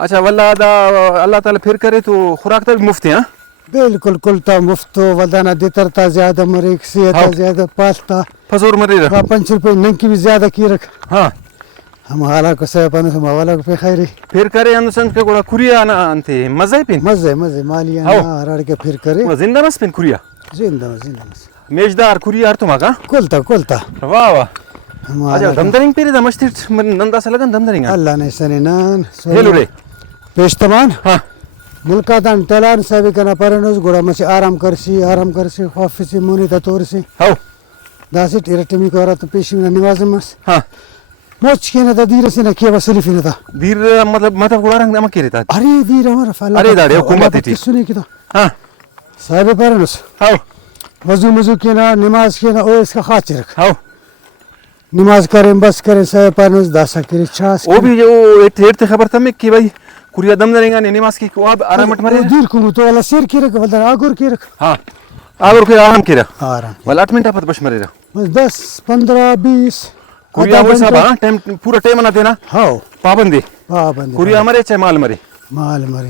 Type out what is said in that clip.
اچھا واللہ دا اللہ تعالیٰ پھر کرے تو خوراک تک مفت ہے. ہاں بالکل کلتا مفت ودانہ دیترتا زیادہ مریک سیتا زیادہ پالتا فزور مری رہا. 5 روپے ننکی بھی زیادہ کی رکھ ہاں ہم حالا کو سیپانو ہم حوالا کو پہ خیری پھر کرے اندسن کے گوڑا کوریا نا انتے مزہ پین مزے مالیاں نا رڑ کے پھر کرے زندہ مس پین کوریا زندہ میجدار کوریا ارتو ماگا کلتا واہ واہ. ہمارا اچھا دمدرنگ پیری دا مشتی نندا سے لگن دمدرنگ اللہ نے سنینان ہیلو رے پیشتمان ہاں ملکاتان ٹلان سابی کنا پرنوز گوڑا مچے آرام کرسی خوافسی مونیتا تورسی ہاو داسی ٹیرٹمی کو رات پیشی میں نماز مس ہاں موچ کینا دا دیر سے نہ کیا وصلی فینا دا دیر مطلب گوڑا رنگ دمک کی رہتا. ارے دیر ہمارا فالا ارے داڑے حکومت تھی سنے کی تو ہاں صاحب پرنوز ہاو وضو کینا نماز کینا او اس کا خاطر رکھ ہاو نماز کریں بس کریں صاحب پرنوز داسا کری چھاس وہ بھی جو ایٹ خبر تھا میں کہ بھائی کوریا دمدرنگ نے نماز کی کو اب آرام مٹ مرے دیر کو تو والا سیر کی رکھ ولدان آگور کی رکھ ہاں آگر کوئی آرام کی رہا آرام والا 8 منٹ پت بش مرے رہا بس 10 15 20 کوریا وہ صاحب ہاں ٹائم پورا ٹائم نہ دینا ہاو پابندی پابندی کوریا مرے چاہے مال مرے مال مرے